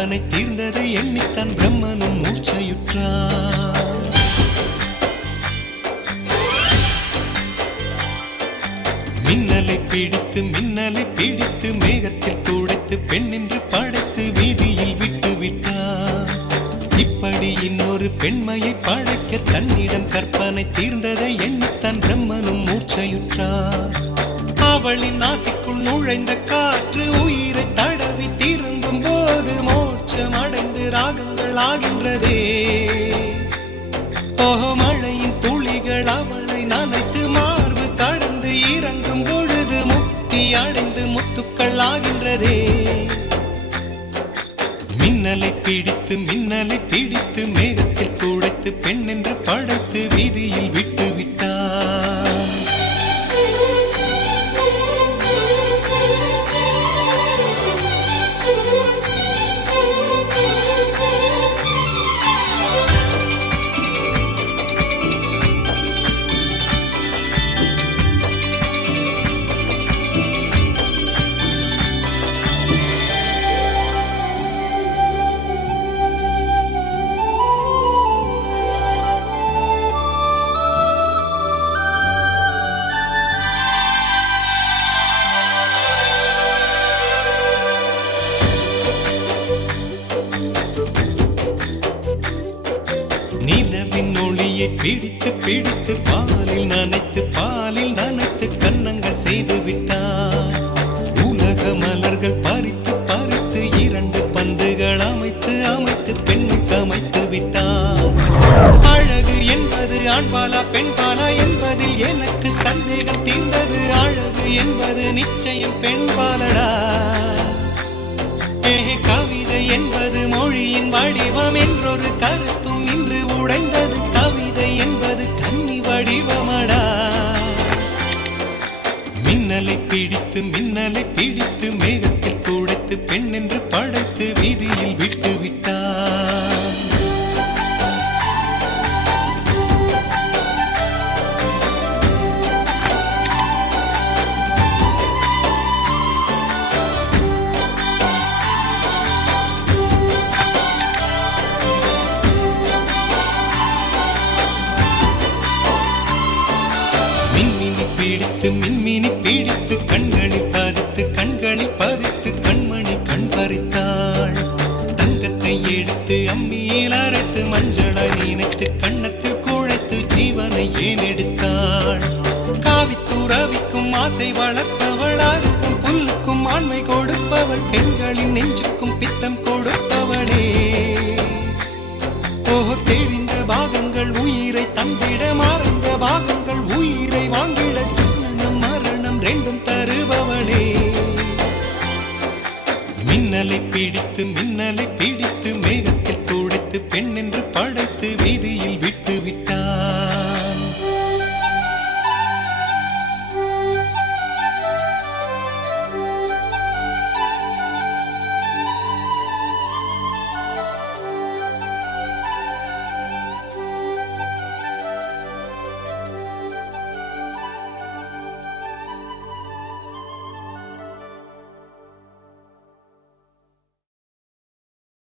கற்பனை தீர்ந்ததை எண்ணித்தான் பிரம்மனும் மூர்ச்சையுற்றான். மின்னலை பிடித்து மேகத்தில் துடைத்து பெண் என்று படைத்து வீதியில் விட்டு விட்டான். இப்படி இன்னொரு பெண்மையை படைக்க தன்னிடம் கற்பனை தீர்ந்ததை எண்ணித்தான் பிரம்மனும் மூர்ச்சையுற்றான். அவளின் ஆசைக்குள் நுழைந்த காற்று உயிரை தடவி திரும்பும் போது மோட்சம் அடைந்து ராகங்கள் ஆகின்றதே. ஓஹோ, மழையின் துளிகள் அவளை நனைத்து மார்பு கடந்து இறங்கும் பொழுது முக்தி அடைந்து முத்துக்கள் ஆகின்றதே. மின்னலை பிடித்து மேகத்தில் துடைத்து பெண் என்று படைத்து வீதியில் விட்டு விட்டான். நிலவின் ஒளியை பிடித்து பாலில் நனைத்து கன்னங்கள் செய்து விட்டார். உலக மலர்கள் பறித்து இரண்டு பந்துகள் அமைத்து பெண்ணை சமைத்து விட்டார். அழகு என்பது ஆண்பாலா பெண்பாலா என்பதில் எனக்கு சந்தேகம் தீர்ந்தது. அழகு என்பது நிச்சயம் பெண்பாலடா. கவிதை என்பது மொழியின் வடிவம் என்றொரு கருத்தும் இன்று உடைந்தது. கவிதை என்பது கன்னி வடிவமடா. மின்னலை பிடித்து மேகத்தில் துடைத்து பெண் என்று படைத்து வீதியில் விட்டு விட்டான். மின்மினி பிடித்து கண்களில் பதித்து கண்மணி கண் பறித்தாள். தங்கத்தை எடுத்து அம்மியில் அரைத்து மஞ்சளாய் நினைத்து கண்ணத்தில் குழைத்து ஜீவனை ஏன் எடுத்தாள். காவித்துறவிக்கும் ஆசை வளர்த்து